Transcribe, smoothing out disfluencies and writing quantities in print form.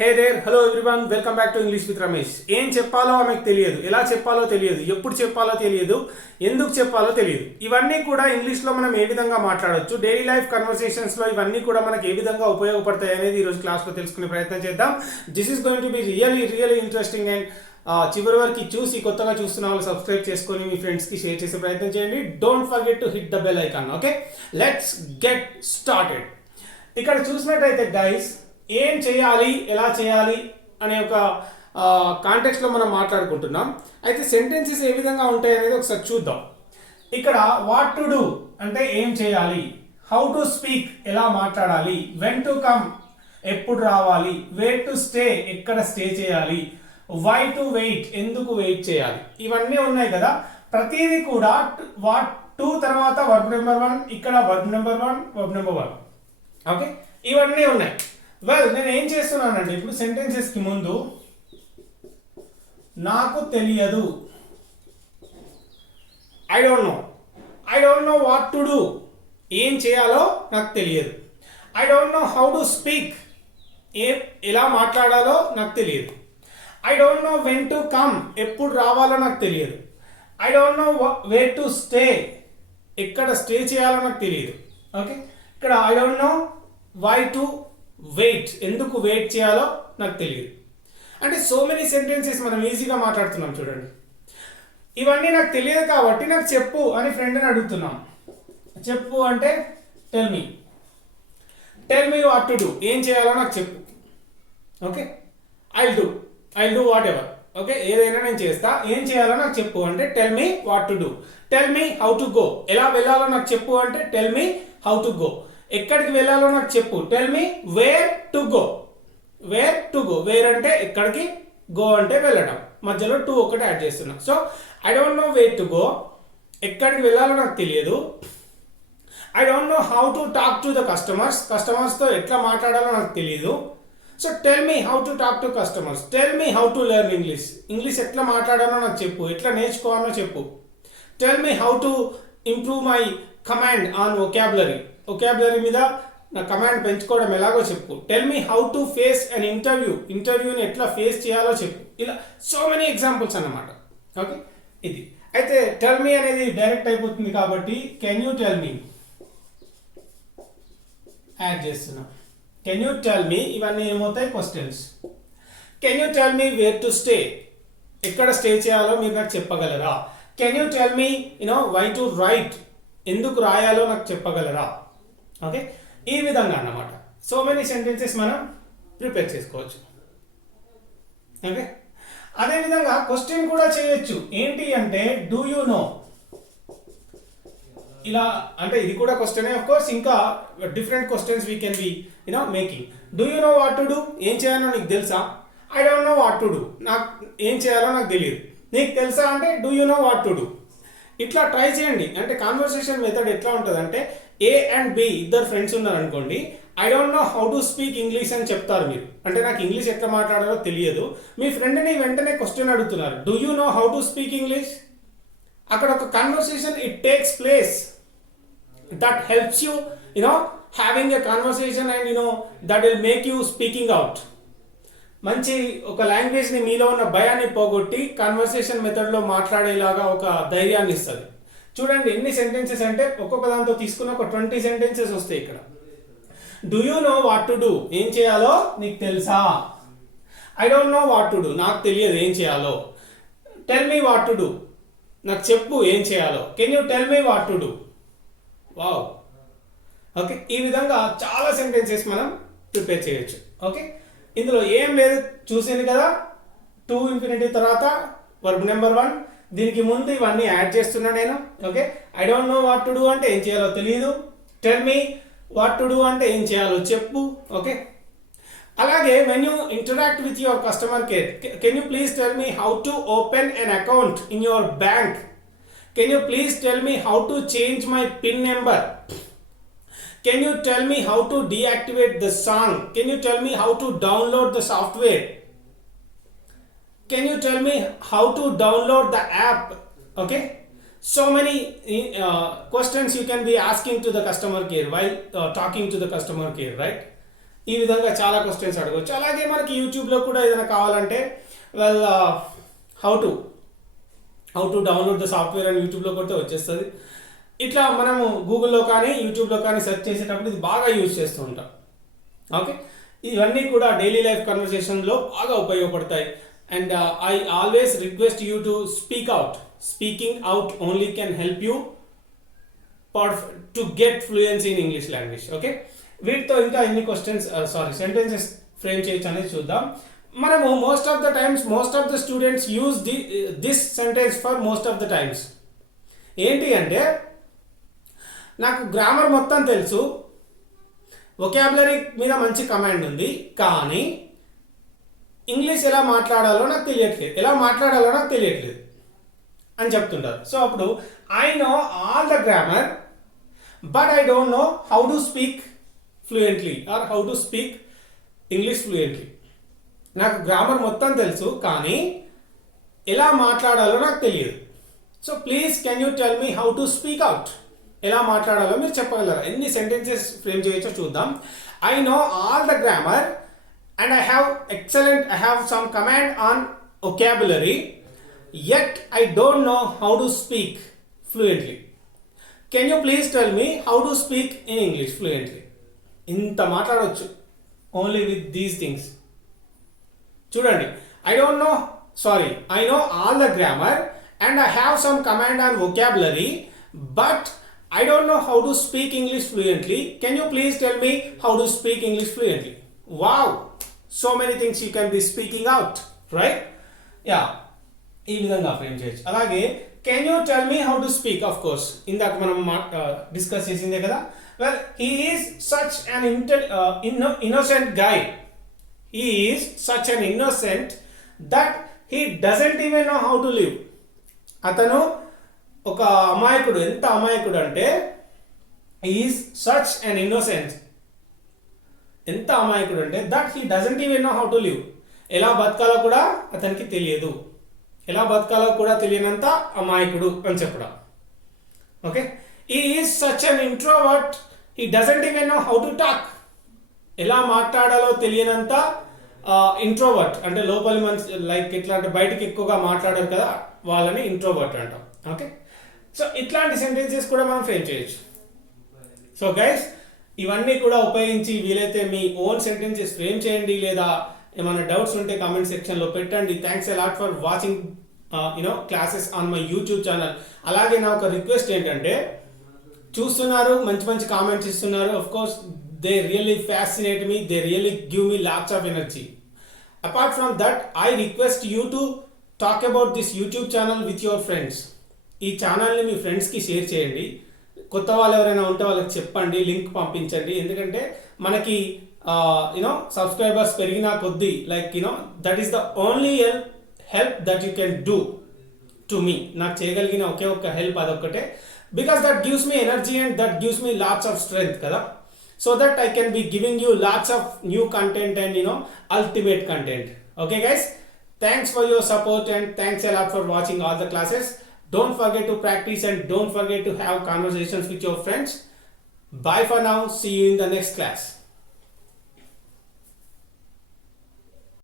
Hey there hello everyone welcome back to English with Ramesh. ఏం చెప్పాలో ఆమెకు తెలియదు, ఎలా చెప్పాలో తెలియదు, ఎప్పుడు చెప్పాలో తెలియదు, ఎందుకు చెప్పాలో తెలియదు. ఇవన్నీ కూడా ఇంగ్లీష్లో మనం ఏ విధంగా మాట్లాడొచ్చు, డైలీ లైఫ్ కన్వర్సేషన్స్లో ఇవన్నీ కూడా మనకు ఏ విధంగా ఉపయోగపడతాయి అనేది ఈరోజు క్లాస్లో తెలుసుకునే ప్రయత్నం చేద్దాం. This is going to be really interesting and చివరి వరకు చూసి కొత్తగా చూస్తున్న వాళ్ళు సబ్స్క్రైబ్ చేసుకొని మీ ఫ్రెండ్స్కి షేర్ చేసే ప్రయత్నం చేయండి. Don't forget to hit the bell icon. Okay, let's get started. ఇక్కడ చూసినట్టయితే గైస్, ఏం చేయాలి, ఎలా చేయాలి అనే ఒక కాంటెక్స్ట్లో మనం మాట్లాడుకుంటున్నాం. అయితే సెంటెన్సెస్ ఏ విధంగా ఉంటాయి అనేది ఒకసారి చూద్దాం. ఇక్కడ వాట్ టు డూ అంటే ఏం చేయాలి, హౌ టు స్పీక్ ఎలా మాట్లాడాలి, వెన్ టు కమ్ ఎప్పుడు రావాలి, వేర్ టు స్టే ఎక్కడ స్టే చేయాలి, వై టు వెయిట్ ఎందుకు వెయిట్ చేయాలి, ఇవన్నీ ఉన్నాయి కదా. ప్రతిదీ కూడా వాట్ టు తర్వాత వర్బ్ నెంబర్ 1, ఇక్కడ verb number 1, verb number 1. Okay, ఇవన్నీ ఉన్నాయి. వెల్, నేను ఏం చేస్తున్నానంటే ఇప్పుడు సెంటెన్సెస్కి ముందు నాకు తెలియదు, I don't know what to do ఏం చేయాలో నాకు తెలియదు, I don't know how to speak ఎలా మాట్లాడాలో నాకు తెలియదు, I don't know when to come ఎప్పుడు రావాలో నాకు తెలియదు, I don't know where to stay ఎక్కడ స్టే చేయాలో నాకు తెలియదు. ఓకే, ఇక్కడ I don't know why to wait ఎందుకు వెయిట్ చేయాలో నాకు తెలియదు. అంటే సో మెనీ సెంటెన్సెస్ మనం ఈజీగా మాట్లాడుతున్నాం చూడండి. ఇవన్నీ నాకు తెలియదు కాబట్టి నాకు చెప్పు అని ఫ్రెండ్ని అడుగుతున్నాం. చెప్పు అంటే tell me what to do ఏం చేయాలో నాకు చెప్పు. Okay, I'll do whatever. Okay, ఏదైనా నేను చేస్తా, ఏం చేయాలో నాకు చెప్పు అంటే tell me what to do. Tell me how to go ఎలా వెళ్ళాలో నాకు చెప్పు అంటే tell me how to go. ఎక్కడికి వెళ్ళాలో నాకు చెప్పు, tell me where to go. Where అంటే ఎక్కడికి, గో అంటే వెళ్ళడం, మధ్యలో టు ఒకటి యాడ్ చేస్తున్నా. So I don't know where to go, ఎక్కడికి వెళ్ళాలో నాకు తెలియదు. I don't know how to talk to the కస్టమర్స్తో ఎట్లా మాట్లాడాలో నాకు తెలియదు. So tell me how to talk to customers. Tell me how to learn English ఎట్లా మాట్లాడాలో నాకు చెప్పు, ఎట్లా నేర్చుకోవాలో చెప్పు. Tell me how to improve my command on vocabulary మీద నా కమాండ్ పెంచుకోవడం ఎలాగో చెప్పు. Tell me how to face అన్ ఇంటర్వ్యూని ఎట్లా ఫేస్ చేయాలో చెప్పు. ఇలా సో మెనీ ఎగ్జాంపుల్స్ అన్నమాట. ఓకే, ఇది అయితే టెల్ మీ అనేది డైరెక్ట్ అయిపోతుంది కాబట్టి can you tell me add చేస్తున్నా. కెన్ యూ టెల్ మీ ఇవన్నీ ఏమవుతాయి, questions. Can you tell me where to stay ఎక్కడ స్టే చేయాలో మీరు నాకు చెప్పగలరా. Can you tell me why to write ఎందుకు రాయాలో నాకు చెప్పగలరా. ఓకే, ఈ విధంగా అన్నమాట సో మెనీ సెంటెన్సెస్ మనం ప్రిపేర్ చేసుకోవచ్చు. ఓకే, అదేవిధంగా క్వశ్చన్ కూడా చేయొచ్చు. ఏంటి అంటే డూ యూ నో, ఇలా అంటే ఇది కూడా క్వశ్చనే ఆఫ్ కోర్స్. ఇంకా different questions we can be making. Do you know what to do ఏం చేయాలో నీకు తెలుసా. I don't know what to do నాకు ఏం చేయాలో నాకు తెలియదు. నీకు తెలుసా అంటే do you know what to do. ఇట్లా ట్రై చేయండి. అంటే కాన్వర్సేషన్ మెథడ్ ఎట్లా ఉంటుంది అంటే ఏ అండ్ బి ఇద్దరు ఫ్రెండ్స్ ఉన్నారు అనుకోండి, I don't know how to speak English అని చెప్తారు మీరు. అంటే నాకు ఇంగ్లీష్ ఎట్లా మాట్లాడాలో తెలియదు. మీ ఫ్రెండ్ని వెంటనే క్వశ్చన్ అడుగుతున్నారు, do you know how to speak English. అక్కడ ఒక conversation it takes place that helps you having a conversation and that will make you speaking out. మంచి ఒక లాంగ్వేజ్ని మీలో ఉన్న భయాన్ని పోగొట్టి కన్వర్సేషన్ మెథడ్లో మాట్లాడేలాగా ఒక ధైర్యాన్ని ఇస్తుంది. చూడండి ఎన్ని సెంటెన్సెస్ అంటే ఒక్కొక్క దాంతో తీసుకున్న ఒక 20 సెంటెన్సెస్ వస్తాయి ఇక్కడ. Do you know what to do ఏం చేయాలో నీకు తెలుసా. I don't know what to do నాకు తెలియదు ఏం చేయాలో. Tell me what to do నాకు చెప్పు ఏం చేయాలో. Can you tell me what to do. Wow. Okay, ఈ విధంగా చాలా సెంటెన్సెస్ మనం ప్రిపేర్ చేయొచ్చు. ఓకే, ఇందులో ఏం లేదు చూసింది కదా. టు ఇన్ఫినిటివ్ తర్వాత వర్బ్ నెంబర్ 1, దీనికి ముందు ఇవన్నీ యాడ్ చేస్తున్నా నేను. Okay, I don't know what to do అంటే ఏం చేయాలో తెలియదు. Tell me what to do అంటే ఏం చేయాలో చెప్పు. ఓకే, అలాగే when you interact with your customer care, can you please tell me how to open an account in your bank. Can you please tell me how to change my pin number. Can you tell me how to deactivate the song? Can you tell me how to download the software? Can you tell me how to download the app? Okay, so many questions you can be asking to the customer care while talking to the customer care, right? ఈ విధంగా చాలా questions అడగవచ్చు. అలాగే మనకి యూట్యూబ్లో కూడా ఏదైనా కావాలంటే well how to download the software అని యూట్యూబ్లో కొడితే వచ్చేస్తుంది. ఇట్లా మనము గూగుల్లో కానీ యూట్యూబ్లో కానీ సెర్చ్ చేసేటప్పుడు ఇది బాగా యూజ్ చేస్తూ ఉంటాం. ఓకే, ఇవన్నీ కూడా డైలీ లైఫ్ కన్వర్సేషన్లో బాగా ఉపయోగపడతాయి. And I always request you to speak out. Speaking out only can help you to get fluency in English language. Okay, వీటితో ఇంకా ఎన్ని క్వశ్చన్స్ సెంటెన్సెస్ ఫ్రేమ్ చేయొచ్చు అనేది చూద్దాం. మనము most of the students use this sentence for most of the times. ఏంటి అంటే, నాకు గ్రామర్ మొత్తం తెలుసు, వొకాబులరీ మీద మంచి కమాండ్ ఉంది, కానీ ఇంగ్లీష్ ఎలా మాట్లాడాలో నాకు తెలియట్లేదు అని చెప్తుంటారు. సో అప్పుడు I know all the grammar but I don't know how to speak fluently or how to speak English fluently. నాకు గ్రామర్ మొత్తం తెలుసు, కానీ ఎలా మాట్లాడాలో నాకు తెలియదు. So please can you tell me how to speak out. ఎలా మాట్లాడాలో మీరు చెప్పగలరా? ఎన్ని సెంటెన్సెస్ ఫ్రేమ్ చేయొచ్చో చూద్దాం. I know all the grammar and I have some command on vocabulary, yet I don't know how to speak fluently. Can you please tell me how to speak in English fluently? ఇంత మాట్లాడవచ్చు only with these things. చూడండి, I know all the grammar and I have some command on vocabulary, but I don't know how to speak English fluently. Can you please tell me how to speak English fluently? Wow! So many things you can be speaking out, right? Yeah, ఈ విధంగా frame చేయొచ్చు. అలాగే can you tell me how to speak, of course ఇందాక మనం discuss చేసిందే కదా. Well, he is such an innocent guy. He is such an innocent that he doesn't even know how to live. అతను ఒక అమాయకుడు. ఎంత అమాయకుడు అంటే, he is such an innocent. ఎంత అమాయకుడు అంటే that he doesn't even know how to live. ఎలా బతకాలో కూడా అతనికి తెలియదు. ఎలా బతకాలో కూడా తెలియనంత అమాయకుడు అని చెప్పడం. Okay, he is such an introvert. He doesn't even know how to talk. ఎలా మాట్లాడాలో తెలియనంత ఇంట్రోవర్ట్ అంటే లోపలి మనిషి, లైక్ ఎట్లా అంటే బయటకి ఎక్కువగా మాట్లాడారు కదా, వాళ్ళని ఇంట్రోవర్ట్ అంటాం. ఓకే, సో ఇట్లాంటి సెంటెన్సెస్ కూడా మనం ఫ్రేమ్ చేయొచ్చు. సో గైస్, ఇవన్నీ కూడా ఉపయోగించి వీలైతే మీ ఓన్ సెంటెన్సెస్ ఫ్రేమ్ చేయండి, లేదా ఏమైనా డౌట్స్ ఉంటే కామెంట్ సెక్షన్లో పెట్టండి. Thanks a lot for watching classes on my YouTube channel. అలాగే నా ఒక రిక్వెస్ట్ ఏంటంటే, చూస్తున్నారు, మంచి మంచి కామెంట్స్ ఇస్తున్నారు. Of course they really fascinate me, they really give me lots of energy. Apart from that, I request you to talk about this YouTube channel with your friends. ఈ ఛానల్ని మీ ఫ్రెండ్స్కి షేర్ చేయండి. కొత్త వాళ్ళు ఎవరైనా ఉంటే వాళ్ళకి చెప్పండి, లింక్ పంపించండి. ఎందుకంటే మనకి సబ్స్క్రైబర్స్ పెరిగినా కొద్దీ, like that is the only help that you can do to me. నాకు చేయగలిగిన ఒకే ఒక్క హెల్ప్ అదొక్కటే. Because that gives me energy and that gives me lots of strength కదా. So that I can be giving you lots of new content and ultimate content. Okay guys, thanks for your support and thanks a lot for watching all the classes. Don't forget to practice and don't forget to have conversations with your friends. Bye for now. See you in the next class.